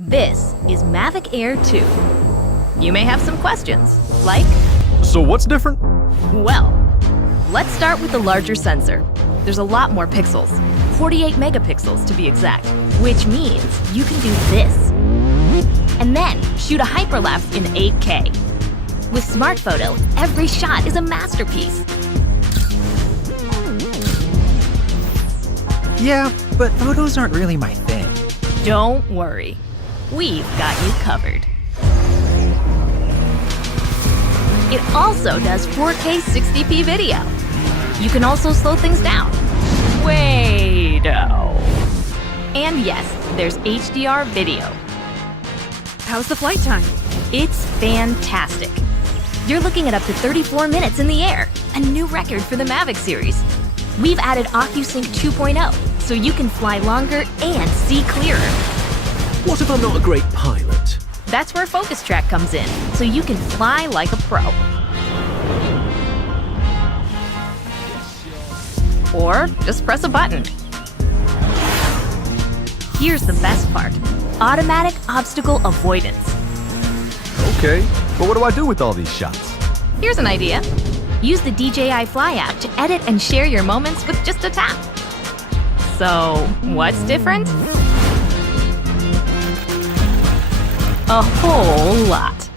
This is Mavic Air 2. You may have some questions, like, So what's different? well, let's start with the larger sensor. There's a lot more pixels, 48 megapixels to be exact, which means you can do this. And then shoot a hyperlapse in 8K. With Smart Photo, every shot is a masterpiece. Yeah, but photos aren't really my thing. Don't worry, we've got you covered. It also does 4K 60p video. You can also slow things down. Way-do. And yes, there's HDR video. How's the flight time? It's fantastic. You're looking at up to 34 minutes in the air, a new record for the Mavic series. We've added OcuSync 2.0, so you can fly longer and see clearer. What if I'm not a great pilot? That's where Focus Track comes in, so you can fly like a pro. Or just press a button. Here's the best part: automatic obstacle avoidance. Okay, but what do I do with all these shots? Here's an idea. Use the DJI Fly app to edit and share your moments with just a tap. So, what's different? A whole lot.